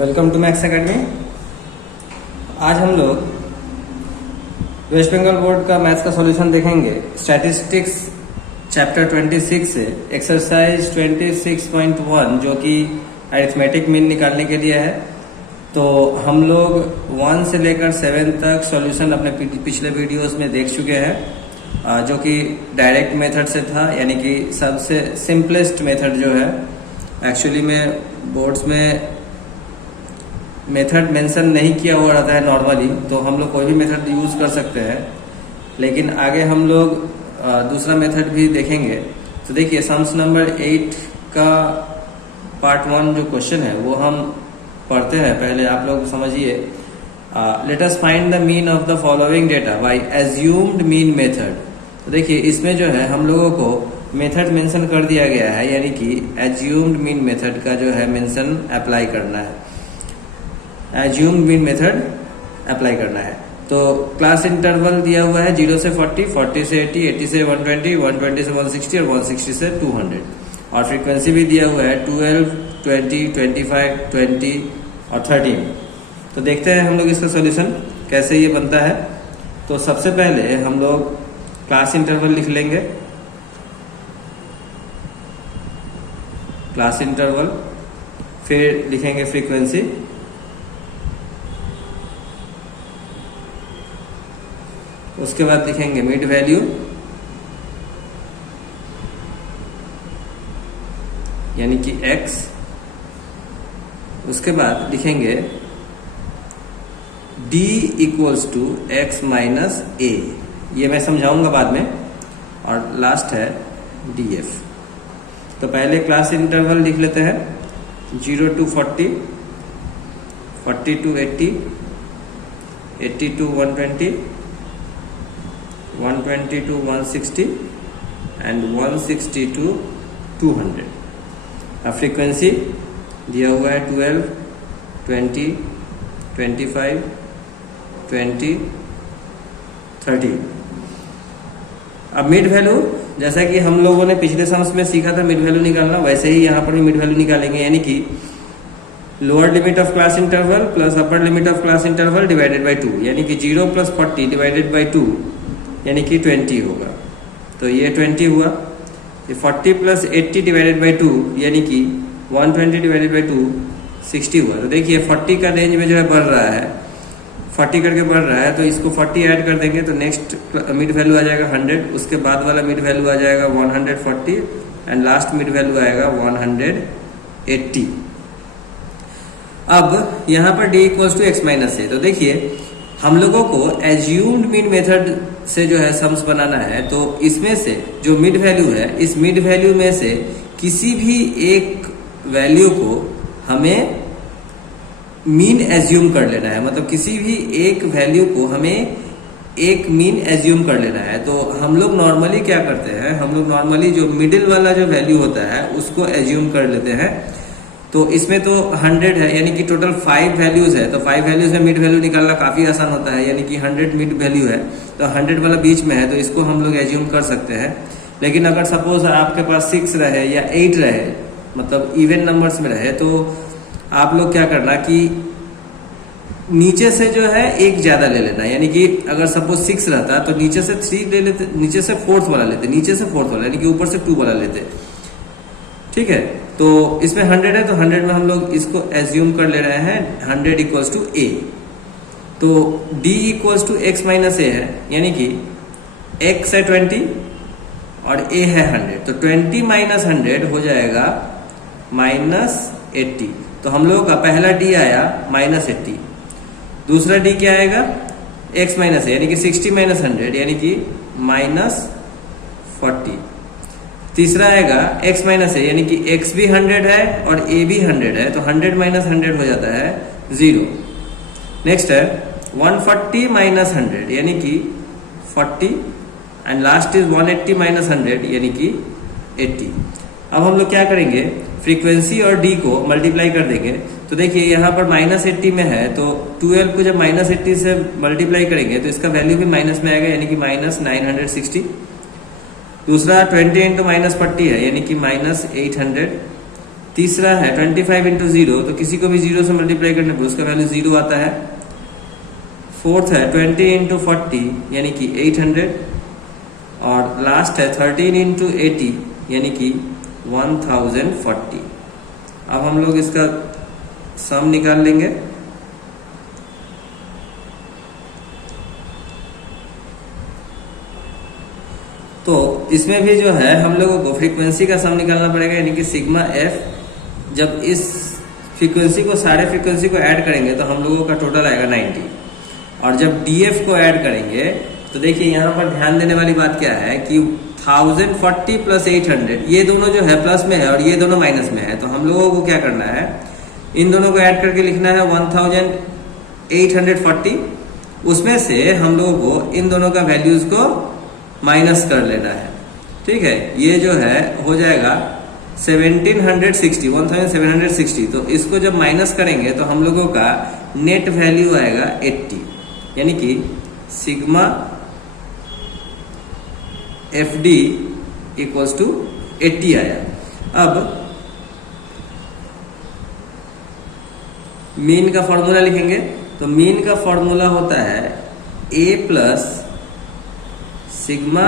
Welcome to maths academy. आज हम लोग वेस्ट बंगाल बोर्ड का मैथ्स का सॉल्यूशन देखेंगे। स्टैटिस्टिक्स चैप्टर 26 से एक्सरसाइज 26.1 जो कि अरिथमेटिक मीन निकालने के लिए है। तो हम लोग 1 से लेकर 7 तक सॉल्यूशन अपने पिछले वीडियोस में देख चुके हैं, जो कि डायरेक्ट मेथड से था, यानी कि सबसे सिंपलेस्ट मेथड जो है। एक्चुअली में बोर्ड्स में मेथड मेंशन नहीं किया हुआ रहता है नॉर्मली, तो हम लोग कोई भी मेथड यूज कर सकते हैं, लेकिन आगे हम लोग दूसरा मेथड भी देखेंगे। तो देखिए सम्स नंबर 8 का पार्ट 1 जो क्वेश्चन है वो हम पढ़ते हैं। पहले आप लोग समझिए। Let us find the mean of the following data bye assumed mean method. तो देखिए इसमें जो है हम लोगों को मेथड मेंशन कर दिया गया है, यानी कि एज्यूम्ड मीन मेथड का जो है मेंशन अप्लाई करना है। एज्यूम्ड मीन मेथड अप्लाई करना है। तो क्लास इंटरवल दिया हुआ है 0 से 40, 40 से 80, 80 से 120, 120 से 160 और 160 से 200। और फ्रीक्वेंसी भी दिया हुआ है 12, 20, 25, 20 और 13। तो देखते हैं हम लोग इसका सॉल्यूशन कैसे ये बनता है। तो सबसे पहले हम लोग क्लास इंटरवल लिख लेंगे। क्लास इंटरवल, फिर लिखेंगे फ्रीक्वेंसी, उसके बाद लिखेंगे मिड वैल्यू, यानी कि x। उसके बाद लिखेंगे d equals to x minus a, ये मैं समझाऊंगा बाद में। और लास्ट है df। तो पहले क्लास इंटरवल लिख लेते हैं 0 to 40, 40 to 80, 80 to 120, 120 to 160 and 160 to 200। अब फ्रीक्वेंसी दिया हुआ है 12, 20, 25, 20, 30। अब मिड वैल्यू, जैसा कि हम लोगों ने पिछले सम्स में सीखा था मिड वैल्यू निकालना, वैसे ही यहाँ पर भी मिड वैल्यू निकालेंगे, यानी कि lower limit of class interval plus upper limit of class interval divided by 2, यानी कि 0 प्लस 40 डिवाइडेड बाई 2, यानी कि 20 होगा। तो ये 20 हुआ। ये 40 प्लस 80 डिवाइडेड बाई 2, यानी कि 120 डिवाइडेड बाई 2 60 हुआ। तो देखिए 40 का रेंज में जो है बढ़ रहा है, 40 करके बढ़ रहा है। तो इसको 40 ऐड कर देंगे तो नेक्स्ट मिड वैल्यू आ जाएगा 100, उसके बाद वाला मिड वैल्यू आ जाएगा 140 एंड लास्ट मिड वैल्यू आएगा 180। अब यहाँ पर d equals to x minus a। तो देखिए हम लोगों को एज्यूम्ड मीन मेथड से जो है सम्स बनाना है। तो इसमें से जो मिड वैल्यू है, इस मिड वैल्यू में से किसी भी एक वैल्यू को हमें मीन एज्यूम कर लेना है। मतलब किसी भी एक वैल्यू को हमें एक मीन एज्यूम कर लेना है। तो हम लोग नॉर्मली क्या करते हैं, हम लोग नॉर्मली जो मिडिल वाला जो वैल्यू होता है उसको एज्यूम कर लेते हैं। तो इसमें तो 100 है, यानी कि टोटल 5 वैल्यूज है। तो 5 वैल्यूज में मिड वैल्यू निकालना काफी आसान होता है, यानी कि 100 मिड वैल्यू है, तो 100 वाला बीच में है, तो इसको हम लोग एज्यूम कर सकते हैं। लेकिन अगर सपोज आपके पास 6 रहे या 8 रहे, मतलब इवन नंबर्स में रहे, तो आप लोग क्या करना कि नीचे से जो है एक ज्यादा ले लेना। यानी कि अगर सपोज 6 रहता तो नीचे से 3 ले लेते, नीचे से 4th वाला लेते, नीचे से 4th वाला, यानी कि ऊपर से 2 वाला लेते। ठीक है, तो इसमें 100 है, तो 100 में हम लोग इसको एज्यूम कर ले रहे हैं 100 इक्वल्स टू a। तो d equals to x minus a है, यानी कि x है 20 और a है 100। तो 20 माइनस 100 हो जाएगा माइनस 80। तो हम लोगों का पहला d आया माइनस 80, दूसरा d क्या आएगा x माइनस a, यानी कि 60 माइनस 100, यानी कि माइनस 40। तीसरा आएगा x माइनस a, यानी कि x भी 100 है और a भी 100 है, तो 100 माइनस 100 हो जाता है 0। नेक्स्ट है 140 माइनस 100, यानी कि 40 एंड लास्ट इज 180 माइनस 100, यानी कि 80। अब हम लोग क्या करेंगे, फ्रीक्वेंसी और d को मल्टीप्लाई कर देंगे। तो देखिए यहाँ पर माइनस 80 में है, तो 12 को जब माइनस 80 से मल्टीप्लाई करेंगे तो इसका वैल्यू भी माइनस में आएगा, यानी कि माइनस 960। दूसरा 20 इंटू माइनस 40 है, यानी कि माइनस 800। तीसरा है 25 इंटू 0, तो किसी को भी 0 से मल्टीप्लाई करने पर उसका वैल्यू 0 आता है। फोर्थ है 20 इंटू 40 यानी कि 800, और लास्ट है 13 इंटू 80 यानी कि 1040। अब हम लोग इसका सम निकाल लेंगे। तो इसमें भी जो है हम लोगों को फ्रीक्वेंसी का सम निकालना पड़ेगा, यानी कि सिग्मा एफ। जब इस फ्रीक्वेंसी को सारे फ्रीक्वेंसी को ऐड करेंगे तो हम लोगों का टोटल आएगा 90, और जब डीएफ को ऐड करेंगे तो देखिए यहाँ पर ध्यान देने वाली बात क्या है कि 1040 प्लस 800, ये दोनों जो है प्लस में है और ये दोनों माइनस में है। तो हम लोगों को क्या करना है, इन दोनों को ऐड करके लिखना है 1840। उसमें से हम लोगों को इन दोनों का वैल्यूज को माइनस कर लेना है। ठीक है, ये जो है हो जाएगा 1760। तो इसको जब माइनस करेंगे तो हम लोगों का नेट वैल्यू आएगा 80, यानी कि sigma F D equals to 80 आया। अब मीन का फॉर्मूला लिखेंगे, तो मीन का फॉर्मूला होता है A plus sigma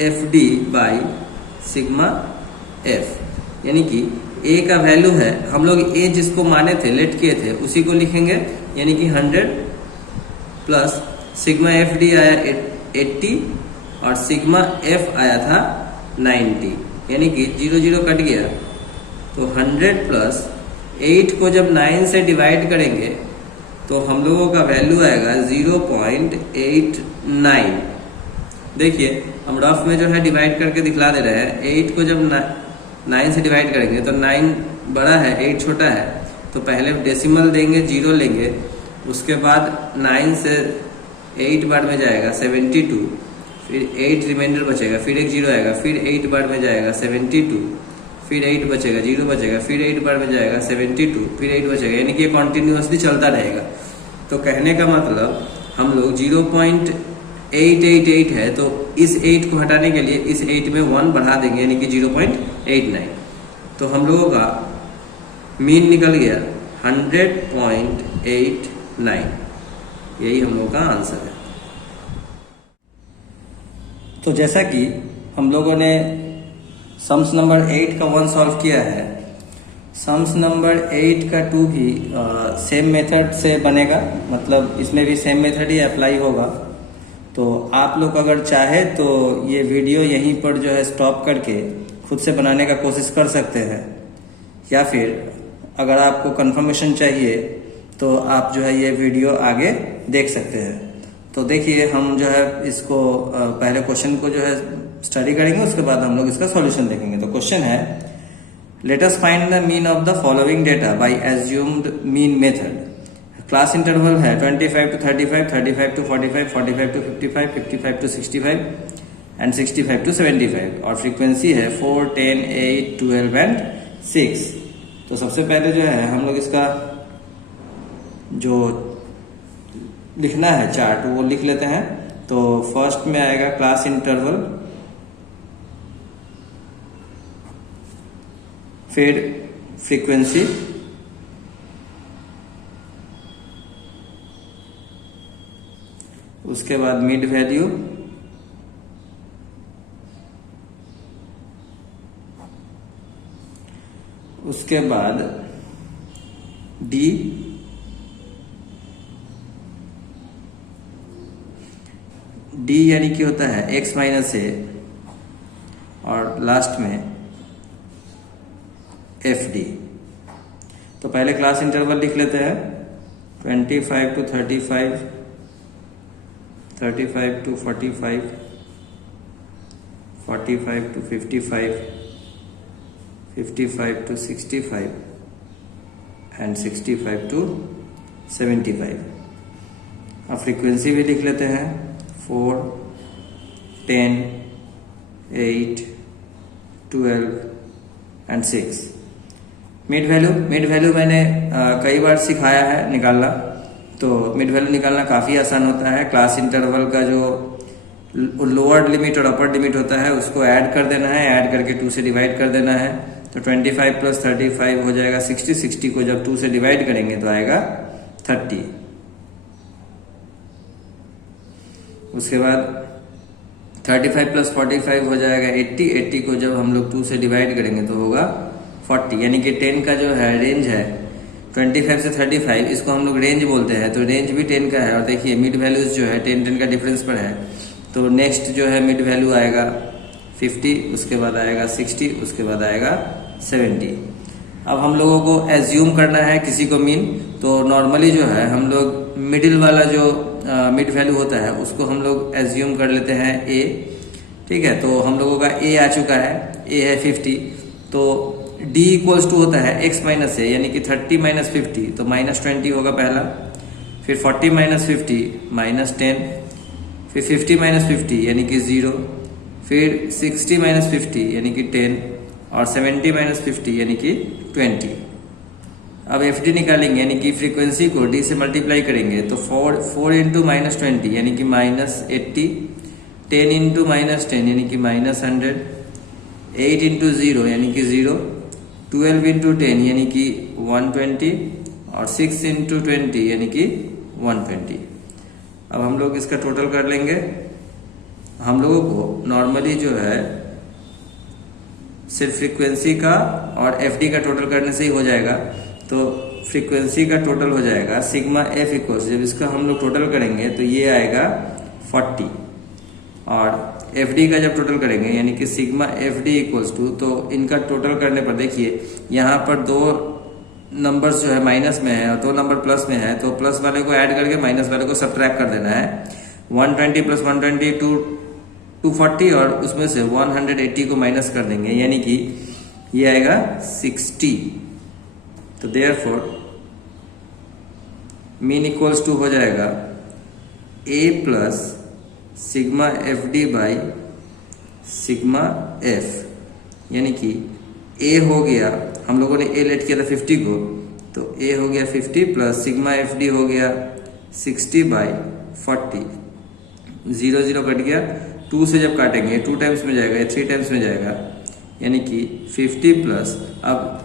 F D by sigma F, यानी कि ए का वैल्यू है, हम लोग ए जिसको माने थे, लेट किए थे, उसी को लिखेंगे, यानी कि 100 प्लस सिग्मा एफ डी आया 80 और सिग्मा एफ आया था 90, यानी कि 0 0 कट गया। तो 100 प्लस 8 को जब 9 से डिवाइड करेंगे तो हम लोगों का वैल्यू आएगा 0.89। देखिए हम रफ में जो है डिवाइड करके दिखला दे रहे हैं। 8 को जब 9 से डिवाइड करेंगे तो 9 बड़ा है, 8 छोटा है, तो पहले डेसिमल देंगे, 0 लेंगे, उसके बाद 9 से 8 बार में जाएगा 72, फिर 8 रिमाइंडर बचेगा, फिर एक 0 आएगा, फिर 8 बार में जाएगा 72, फिर 8 बचेगा, 0 बचेगा, फिर 8 बार में जाएगा 72, फिर 8 बचेगा, यानी कि ये कॉन्टिन्यूसली चलता रहेगा। तो कहने का मतलब हम लोग 0.888 है, तो इस 8 को हटाने के लिए इस 8 में 1 बढ़ा देंगे, यानी कि 0.89। तो हम लोगों का मीन निकल गया 100.89, यही हम लोगों का आंसर है। तो जैसा कि हम लोगों ने सम्स नंबर 8 का 1 सॉल्व किया है, सम्स नंबर 8 का 2 भी सेम मेथड से बनेगा, मतलब इसमें भी सेम मेथड ही अप्लाई होगा। तो आप लोग अगर चाहे तो ये वीडियो यहीं पर जो है स्टॉप करके खुद से बनाने का कोशिश कर सकते हैं, या फिर अगर आपको कंफर्मेशन चाहिए तो आप जो है ये वीडियो आगे देख सकते हैं। तो देखिए हम जो है इसको पहले क्वेश्चन को जो है स्टडी करेंगे, उसके बाद हम लोग इसका सॉल्यूशन देखेंगे। तो क्वेश्चन है, let us find the mean of the following data bye assumed mean method. Class interval है 25 to 35, 35 to 45, 45 to 55, 55 to 65 and 65 to 75, और फ्रीक्वेंसी है 4, 10, 8, 12 एंड 6। तो सबसे पहले जो है हम लोग इसका जो लिखना है चार्ट वो लिख लेते हैं। तो फर्स्ट में आएगा क्लास इंटरवल, फिर फ्रीक्वेंसी, उसके बाद मिड वैल्यू, उसके बाद डी, डी यानी कि होता है x माइनस ए, और लास्ट में एफ डी। तो पहले क्लास इंटरवल लिख लेते हैं, 25 to 35, 35 to 45, 45 to 55, 55 to 65 and 65 to 75। अब फ्रीक्वेंसी भी लिख लेते हैं, 4, 10, 8, 12 एंड 6। मिड वैल्यू मैंने कई बार सिखाया है निकालना, तो मिड वैल्यू निकालना काफ़ी आसान होता है। क्लास इंटरवल का जो लोअर लिमिट और अपर लिमिट होता है उसको ऐड कर देना है, ऐड करके 2 से डिवाइड कर देना है, तो तो 25 प्लस 35 हो जाएगा 60। 60 को जब 2 से डिवाइड करेंगे तो आएगा 30। उसके बाद 35 प्लस 45 हो जाएगा 80। 80 को जब हम लोग 2 से डिवाइड करेंगे तो होगा 40। यानी कि 10 का जो है रेंज है 25 से 35, इसको हम लोग रेंज बोलते हैं, तो रेंज भी 10 का है। और देखिए मिड वैल्यूज जो है 10 का डिफरेंस पर है, तो नेक्स्ट जो है मिड वैल्यू आएगा 50, उसके बाद आएगा 60, उसके बाद आएगा 70। अब हम लोगों को एज्यूम करना है किसी को मीन, तो नॉर्मली जो है हम लोग मिडिल वाला जो मिड वैल्यू होता है उसको हम लोग एज्यूम कर लेते हैं ए। ठीक है, तो हम लोगों का ए आ चुका है, ए है 50। तो d इक्वल्स टू होता है x माइनस ए, यानी कि 30 माइनस 50, तो माइनस 20 होगा पहला, फिर 40 माइनस 50 माइनस 10, फिर 50 माइनस 50 यानी कि 0, फिर 60 माइनस 50 यानी कि 10, और 70 माइनस 50 यानी कि 20। अब FD निकालेंगे, यानी कि फ्रीक्वेंसी को d से मल्टीप्लाई करेंगे, तो 4 इंटू माइनस 20 यानी कि माइनस 80, 10 इंटू माइनस 10 यानी कि माइनस 100, 8 इंटू 0 यानी कि 0, 12 इंटू 10 यानी कि 120, और 6 इंटू 20 यानी कि 120। अब हम लोग इसका टोटल कर लेंगे। हम लोगों को नॉर्मली जो है सिर्फ फ्रीक्वेंसी का और FD का टोटल करने से ही हो जाएगा। तो फ्रीक्वेंसी का टोटल हो जाएगा सिग्मा F इक्वल्स, जब इसका हम लोग टोटल करेंगे तो ये आएगा 40, और FD का जब टोटल करेंगे यानी कि सिग्मा FD इक्वल्स टू, तो इनका टोटल करने पर देखिए यहाँ पर 2 नंबर्स जो है माइनस में है और 2 नंबर प्लस में है, तो प्लस वाले को ऐड करके माइनस वाले को सब्ट्रैक्ट कर देना है। 120 प्लस 120 240, और उसमें से 180 को माइनस कर देंगे, यानी कि ये आएगा 60। तो देयरफॉर मीन इक्वल्स टू हो जाएगा A plus sigma FD by sigma F, यानी कि A हो गया, हम लोगों ने A लेट किया था 50 को, तो A हो गया 50 प्लस सिग्मा FD हो गया 60 बाई 40। 0 0 कट गया, 2 से जब काटेंगे 2 टाइम्स में जाएगा या 3 टाइम्स में जाएगा, यानी कि 50 प्लस, अब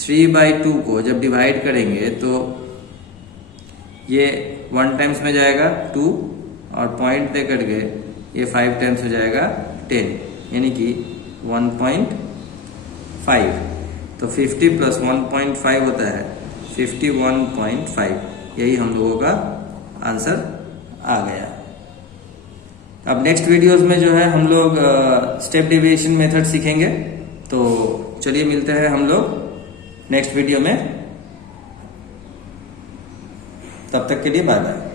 3/2 को जब डिवाइड करेंगे तो ये 1 टाइम्स में जाएगा 2, और पॉइंट दे करके ये 5 टाइम्स हो जाएगा 10, यानी कि 1.5। तो 50 प्लस 1.5 होता है 51.5। यही हम लोगों का आंसर आ गया। अब नेक्स्ट वीडियोस में जो है हम लोग स्टेप डेविएशन मेथड सीखेंगे। तो चलिए मिलते हैं हम लोग नेक्स्ट वीडियो में, तब तक के लिए बाय बाय।